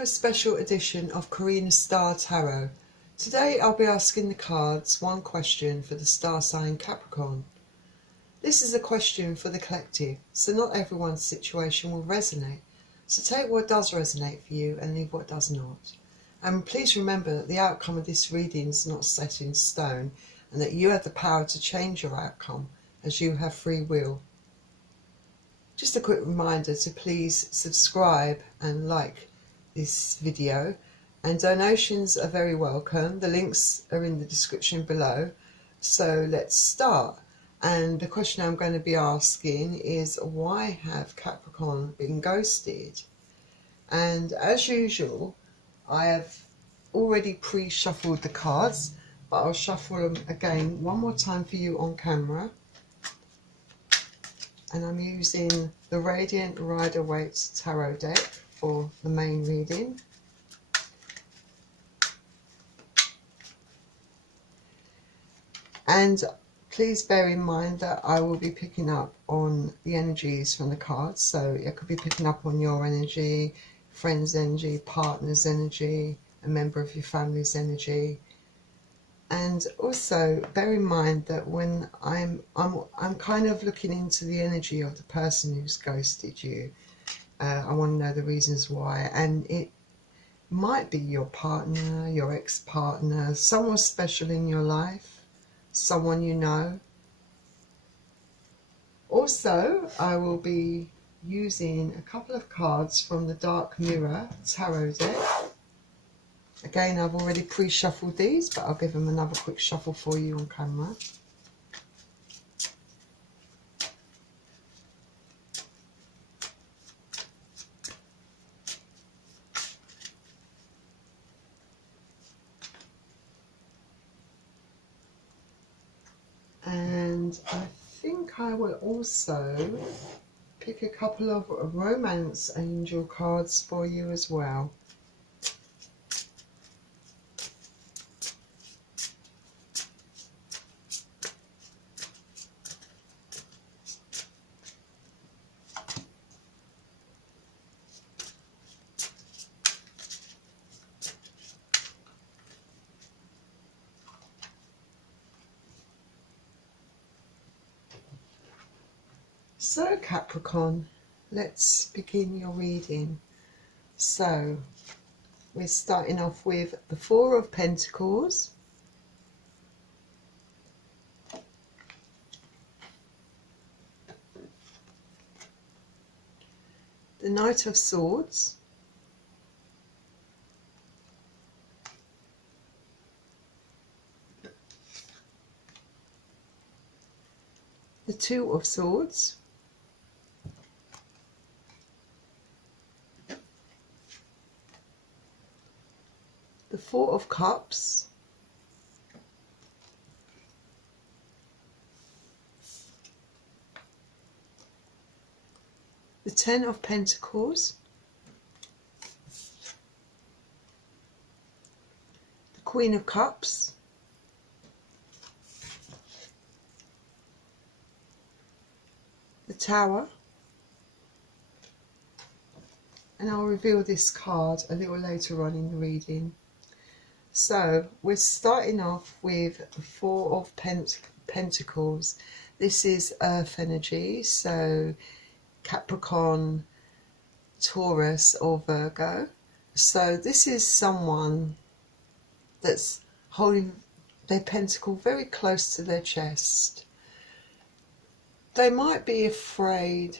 to a special edition of Karina Star Tarot. Today I'll be asking the cards one question for the star sign Capricorn. This is a question for the collective, so not everyone's situation will resonate. So take what does resonate for you and leave what does not. And please remember that the outcome of this reading is not set in stone and that you have the power to change your outcome as you have free will. Just a quick reminder to please subscribe and like this video, and donations are very welcome. The links are in the description below. So let's start. And the question I'm going to be asking is, why have Capricorn been ghosted? And as usual, I have already pre-shuffled the cards, but I'll shuffle them again one more time for you on camera. And I'm using the Radiant Rider Waite Tarot deck for the main reading. And please bear in mind that I will be picking up on the energies from the cards. So I could be picking up on your energy, friend's energy, partner's energy, a member of your family's energy. And also bear in mind that when I'm kind of looking into the energy of the person who's ghosted you. I want to know the reasons why, and it might be your partner, your ex-partner, someone special in your life, someone you know. Also, I will be using a couple of cards from the Dark Mirror Tarot deck. Again, I've already pre-shuffled these, but I'll give them another quick shuffle for you on camera. And I think I will also pick a couple of romance angel cards for you as well. So Capricorn, let's begin your reading. So we're starting off with the Four of Pentacles, the Knight of Swords, the Two of Swords, the Four of Cups, the Ten of Pentacles, the Queen of Cups, the Tower, and I'll reveal this card a little later on in the reading. So we're starting off with the Four of Pentacles. This is earth energy, so Capricorn, Taurus or Virgo. So this is someone that's holding their pentacle very close to their chest. They might be afraid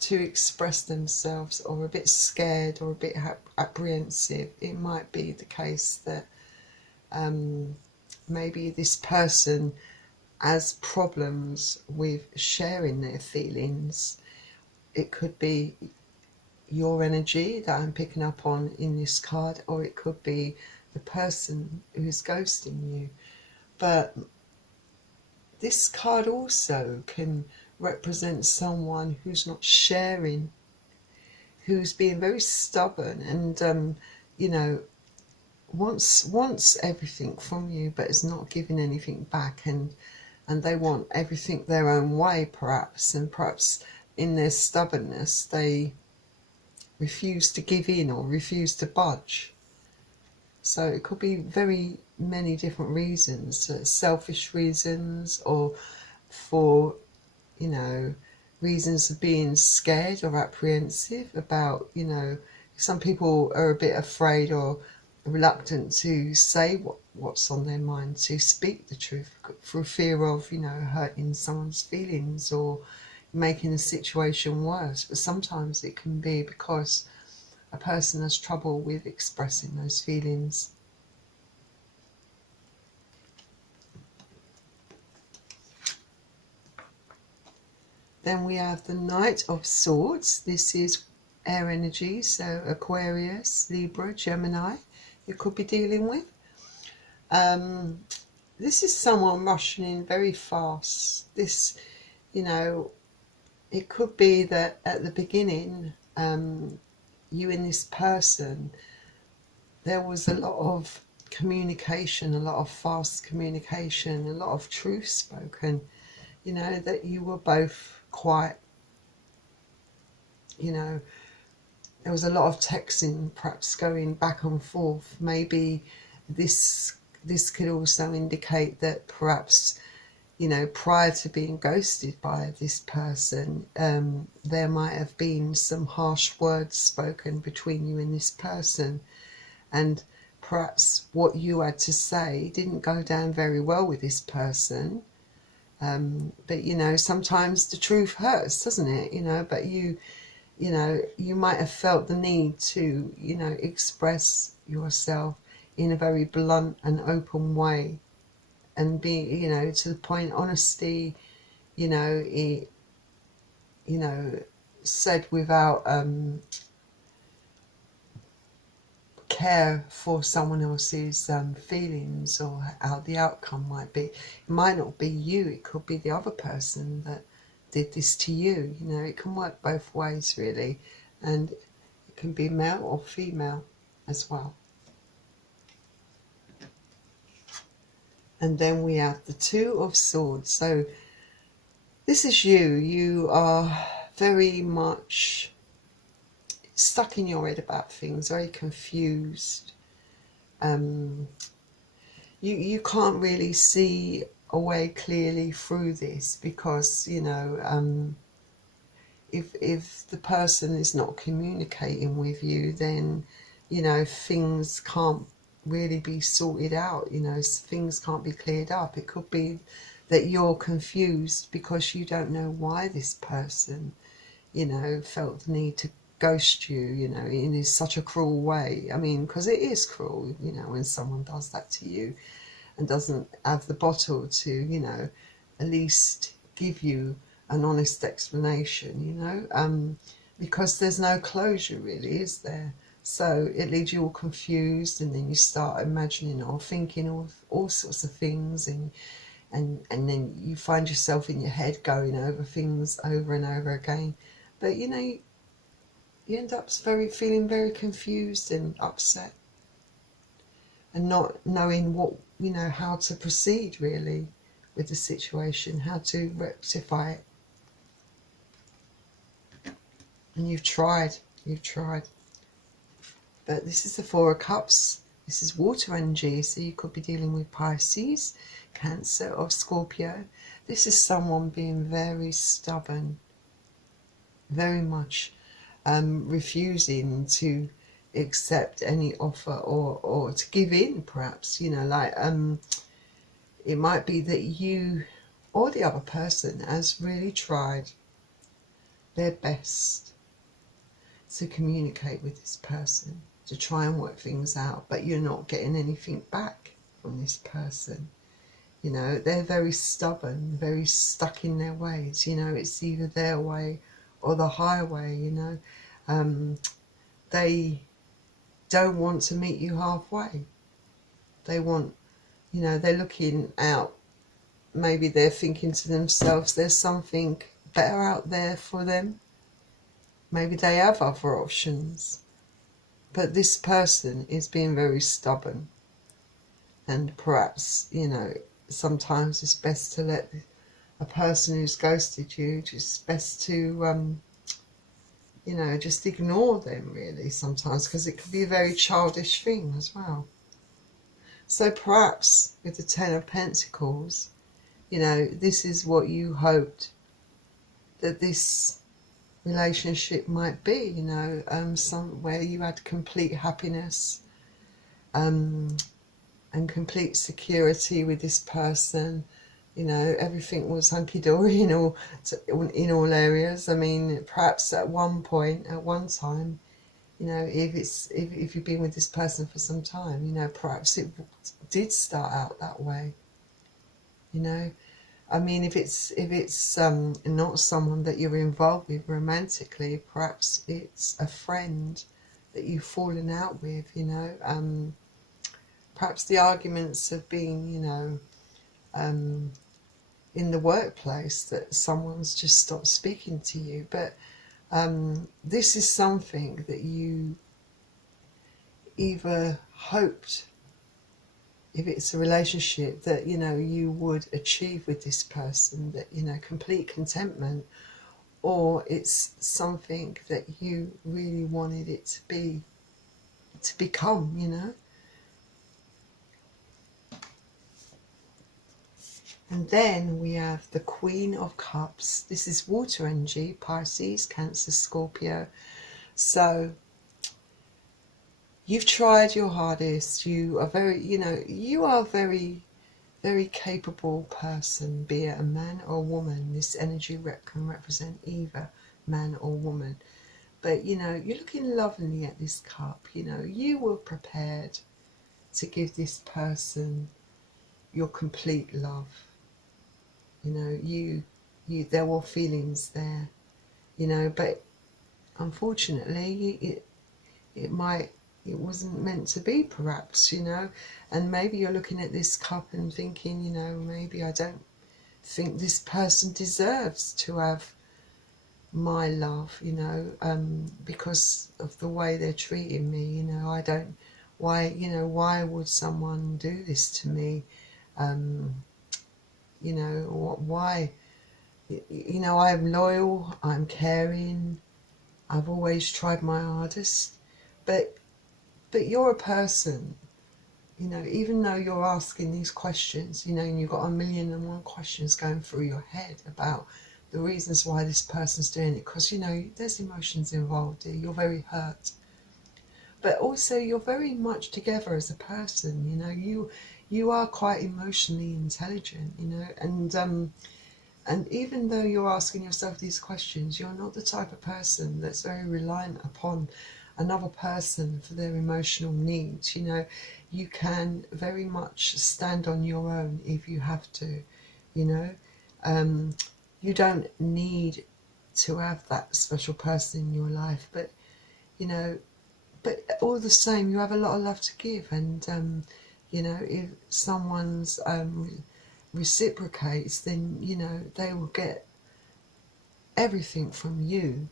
to express themselves, or a bit scared, or a bit apprehensive. It might be the case that maybe this person has problems with sharing their feelings. It could be your energy that I'm picking up on in this card, or it could be the person who's ghosting you. But this card also can represent someone who's not sharing, who's being very stubborn and you know, wants everything from you but is not giving anything back, and they want everything their own way perhaps, and perhaps in their stubbornness they refuse to give in or refuse to budge. So it could be very many different reasons, selfish reasons, or for, you know, reasons of being scared or apprehensive about, you know, some people are a bit afraid or reluctant to say what's on their mind, to speak the truth, for fear of, you know, hurting someone's feelings or making the situation worse. But sometimes it can be because a person has trouble with expressing those feelings. Then we have the Knight of Swords. This is air energy, so Aquarius, Libra, Gemini you could be dealing with. This is someone rushing in very fast. This, you know, it could be that at the beginning, you and this person, there was a lot of communication, a lot of fast communication, a lot of truth spoken, you know, that you were both quite, you know, there was a lot of texting perhaps going back and forth. Maybe this could also indicate that perhaps, you know, prior to being ghosted by this person, there might have been some harsh words spoken between you and this person, and perhaps what you had to say didn't go down very well with this person. But, you know, sometimes the truth hurts, doesn't it? You know, but you know, you might have felt the need to, you know, express yourself in a very blunt and open way, and be, you know, to the point, honesty, you know, it, you know, said without care for someone else's feelings or how the outcome might be. It might not be you, it could be the other person that did this to you. You know, it can work both ways really, and it can be male or female as well. And then we have the Two of Swords. So this is you are very much stuck in your head about things, very confused. You can't really see a way clearly through this, because, you know, if the person is not communicating with you, then, you know, things can't really be sorted out. You know, things can't be cleared up. It could be that you're confused because you don't know why this person, you know, felt the need to ghost you, you know, in such a cruel way. I mean, because it is cruel, you know, when someone does that to you and doesn't have the bottle to, you know, at least give you an honest explanation, you know, because there's no closure really, is there? So it leaves you all confused, and then you start imagining or thinking of all sorts of things, and then you find yourself in your head going over things over and over again. But, you know, you end up feeling very confused and upset, and not knowing what, you know, how to proceed really with the situation, how to rectify it. And you've tried. But this is the Four of Cups. This is water energy, so you could be dealing with Pisces, Cancer, or Scorpio. This is someone being very stubborn, very much refusing to accept any offer or to give in, perhaps, you know, like it might be that you or the other person has really tried their best to communicate with this person, to try and work things out, but you're not getting anything back from this person. You know, they're very stubborn, very stuck in their ways. You know, it's either their way or the highway, you know. They don't want to meet you halfway. They want, you know, they're looking out. Maybe they're thinking to themselves, there's something better out there for them. Maybe they have other options. But this person is being very stubborn. And perhaps, you know, sometimes it's best to let a person who's ghosted you, just best to you know, just ignore them really sometimes, because it can be a very childish thing as well. So perhaps with the Ten of Pentacles, you know, this is what you hoped that this relationship might be, you know, somewhere you had complete happiness and complete security with this person. You know, everything was hunky-dory in all areas. I mean, perhaps at one point, at one time, you know, if you've been with this person for some time, you know, perhaps it did start out that way. You know, I mean, if it's not someone that you're involved with romantically, perhaps it's a friend that you've fallen out with. You know, perhaps the arguments have been, you know, in the workplace, that someone's just stopped speaking to you. But this is something that you either hoped, if it's a relationship, that, you know, you would achieve with this person, that, you know, complete contentment, or it's something that you really wanted it to become, you know. And then we have the Queen of Cups. This is water energy, Pisces, Cancer, Scorpio. So you've tried your hardest. You are very, you know, you are very, very capable person, be it a man or a woman. This energy can represent either man or woman. But, you know, you're looking lovingly at this cup. You know, you were prepared to give this person your complete love. You know, there were feelings there, you know, but unfortunately it wasn't meant to be, perhaps, you know. And maybe you're looking at this cup and thinking, you know, maybe I don't think this person deserves to have my love, you know, because of the way they're treating me. You know, I don't, why would someone do this to me? You know, why? You know, I'm loyal, I'm caring, I've always tried my hardest. But you're a person, you know, even though you're asking these questions, you know, and you've got 1,000,001 questions going through your head about the reasons why this person's doing it, because, you know, there's emotions involved here. You're very hurt. But also you're very much together as a person, you know, you are quite emotionally intelligent, you know, and even though you're asking yourself these questions, you're not the type of person that's very reliant upon another person for their emotional needs. You know, you can very much stand on your own if you have to, you know. You don't need to have that special person in your life, but, you know, but all the same, you have a lot of love to give. And you know, if someone's reciprocates, then, you know, they will get everything from you.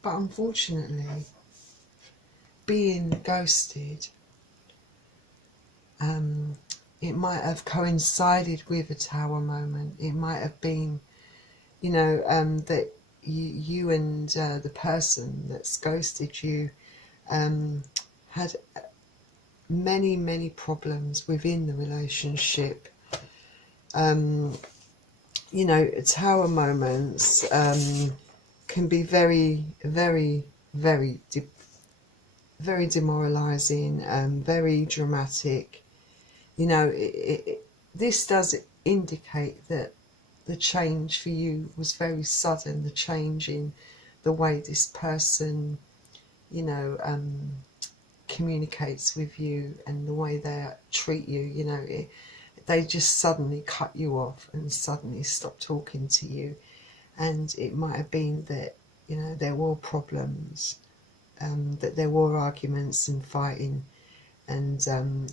But unfortunately, being ghosted, it might have coincided with a Tower moment. It might have been, you know, that you and the person that's ghosted you had many problems within the relationship. You know, Tower moments can be very demoralizing, very dramatic. You know, this does indicate that the change for you was very sudden, the change in the way this person, you know, communicates with you and the way they treat you. You know, they just suddenly cut you off and suddenly stop talking to you. And it might have been that, you know, there were problems, that there were arguments and fighting, and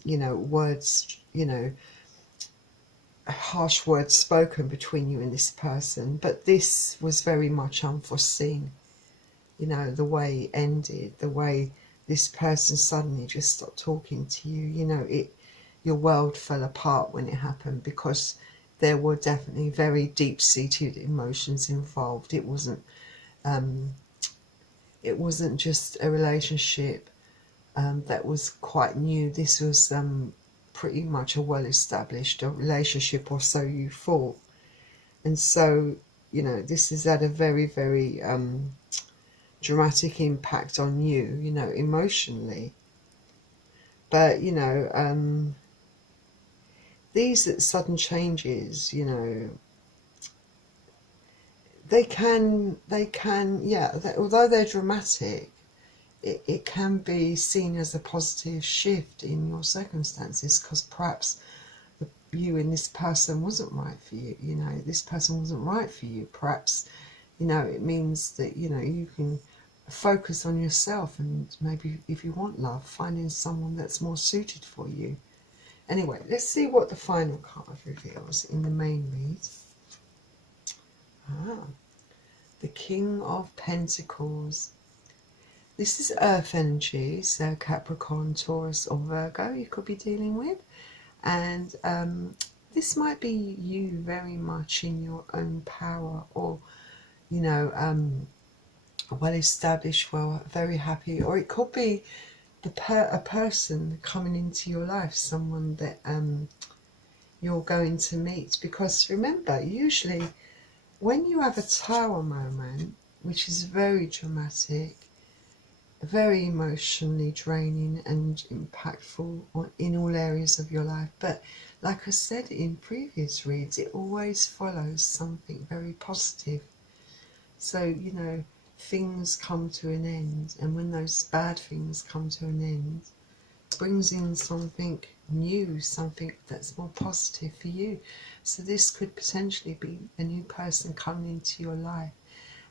you know, words, you know, harsh words spoken between you and this person. But this was very much unforeseen. You know, the way it ended, the way this person suddenly just stopped talking to you. You know, your world fell apart when it happened, because there were definitely very deep-seated emotions involved. It wasn't just a relationship that was quite new. This was pretty much a well-established relationship, or so you thought. And so, you know, this has had a very, very dramatic impact on you, you know, emotionally. But, you know, these sudden changes, you know, they can, yeah, although they're dramatic, it can be seen as a positive shift in your circumstances, because perhaps you and this person wasn't right for you. You know, this person wasn't right for you. Perhaps, you know, it means that, you know, you can focus on yourself, and maybe if you want love, finding someone that's more suited for you. Anyway, let's see what the final card reveals in the main read. The King of Pentacles. This is earth energy, so Capricorn, Taurus or Virgo you could be dealing with. And this might be you very much in your own power, or, you know, well established, well, very happy. Or it could be a person coming into your life, someone that you're going to meet. Because remember, usually when you have a tower moment, which is very dramatic, very emotionally draining and impactful in all areas of your life, but like I said in previous reads, it always follows something very positive. So, you know, things come to an end, and when those bad things come to an end, it brings in something new, something that's more positive for you. So this could potentially be a new person coming into your life.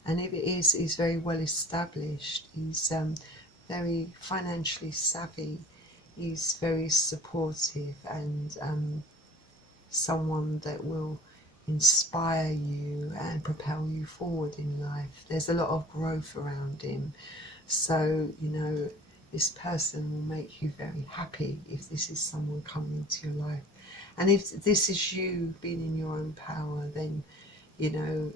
And if it is, he's very well established, he's very financially savvy, he's very supportive, and someone that will inspire you and propel you forward in life. There's a lot of growth around him. So, you know, this person will make you very happy if this is someone coming into your life. And if this is you being in your own power, then, you know,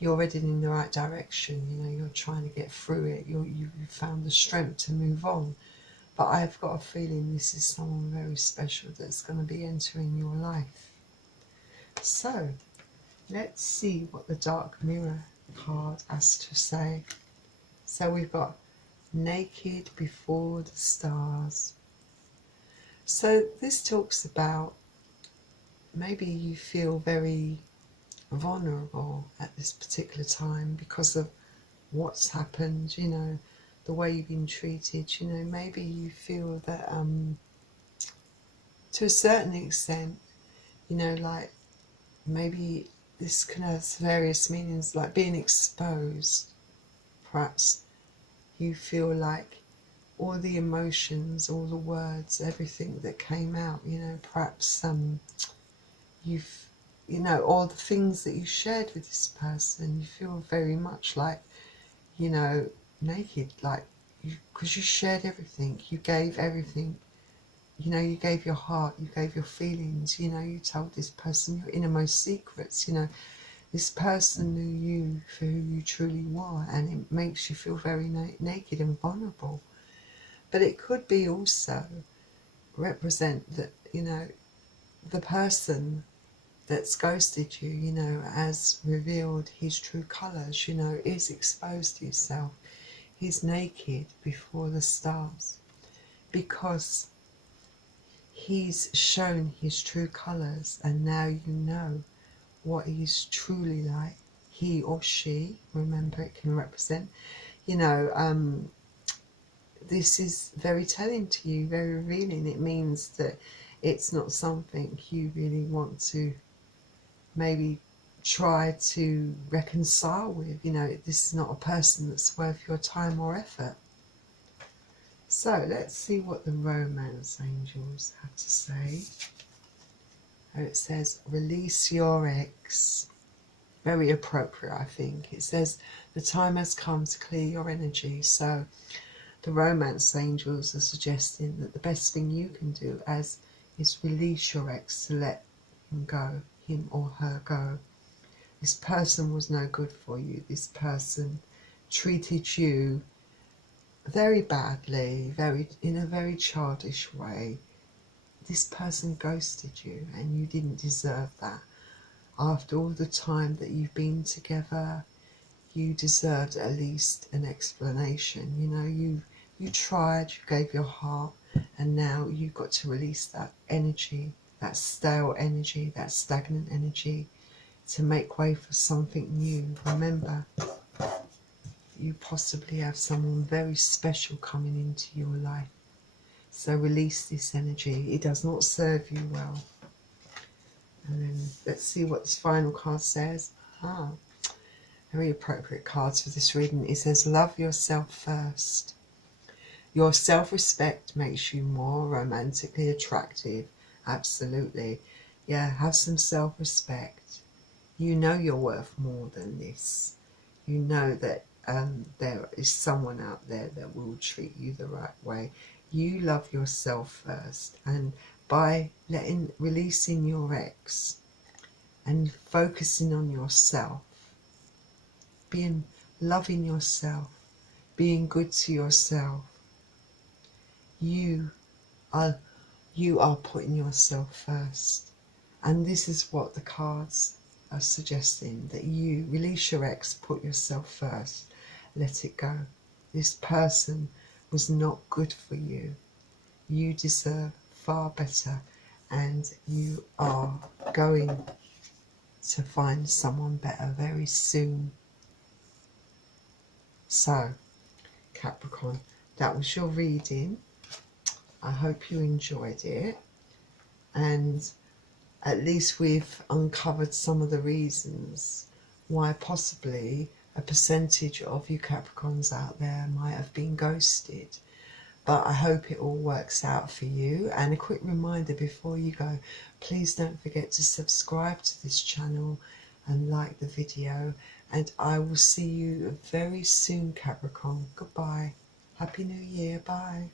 you're heading in the right direction. You know, you're trying to get through it. You've found the strength to move on. But I've got a feeling this is someone very special that's going to be entering your life. So, let's see what the Dark Mirror card has to say. So we've got Naked Before the Stars. So this talks about maybe you feel very vulnerable at this particular time because of what's happened, you know, the way you've been treated. You know, maybe you feel that to a certain extent, you know, like maybe this can have various meanings, like being exposed. Perhaps you feel like all the emotions, all the words, everything that came out, you know, perhaps you know, all the things that you shared with this person, you feel very much like, you know, naked, like, because you shared everything, you gave everything, you know, you gave your heart, you gave your feelings, you know, you told this person your innermost secrets, you know, this person knew you for who you truly were, and it makes you feel very naked and vulnerable. But it could be also represent that, you know, the person that's ghosted you, you know, has revealed his true colours, you know, is exposed to himself. He's naked before the stars because he's shown his true colours, and now you know what he's truly like. He or she, remember, it can represent, you know, this is very telling to you, very revealing. It means that it's not something you really want to maybe try to reconcile with. You know, this is not a person that's worth your time or effort. So let's see what the romance angels have to say. It says, release your ex. Very appropriate, I think. It says, the time has come to clear your energy. So the romance angels are suggesting that the best thing you can do as is release your ex, to let him go, him or her go. This person was no good for you. This person treated you very badly, in a very childish way. This person ghosted you, and you didn't deserve that. After all the time that you've been together, you deserved at least an explanation. You know, you tried, you gave your heart, and now you've got to release that energy, that stale energy, that stagnant energy, to make way for something new. Remember, you possibly have someone very special coming into your life. So release this energy. It does not serve you well. And then let's see what this final card says. Very appropriate cards for this reading. It says, love yourself first. Your self-respect makes you more romantically attractive. Absolutely. Yeah, have some self-respect. You know you're worth more than this. You know that there is someone out there that will treat you the right way. You love yourself first, and by releasing your ex and focusing on yourself, loving yourself, being good to yourself, you are putting yourself first. And this is what the cards are suggesting, that you release your ex, put yourself first, let it go. This person was not good for you. You deserve far better, and you are going to find someone better very soon. So, Capricorn, that was your reading. I hope you enjoyed it, and at least we've uncovered some of the reasons why possibly a percentage of you Capricorns out there might have been ghosted. But I hope it all works out for you. And a quick reminder before you go, please don't forget to subscribe to this channel and like the video. And I will see you very soon, Capricorn. Goodbye. Happy New Year. Bye.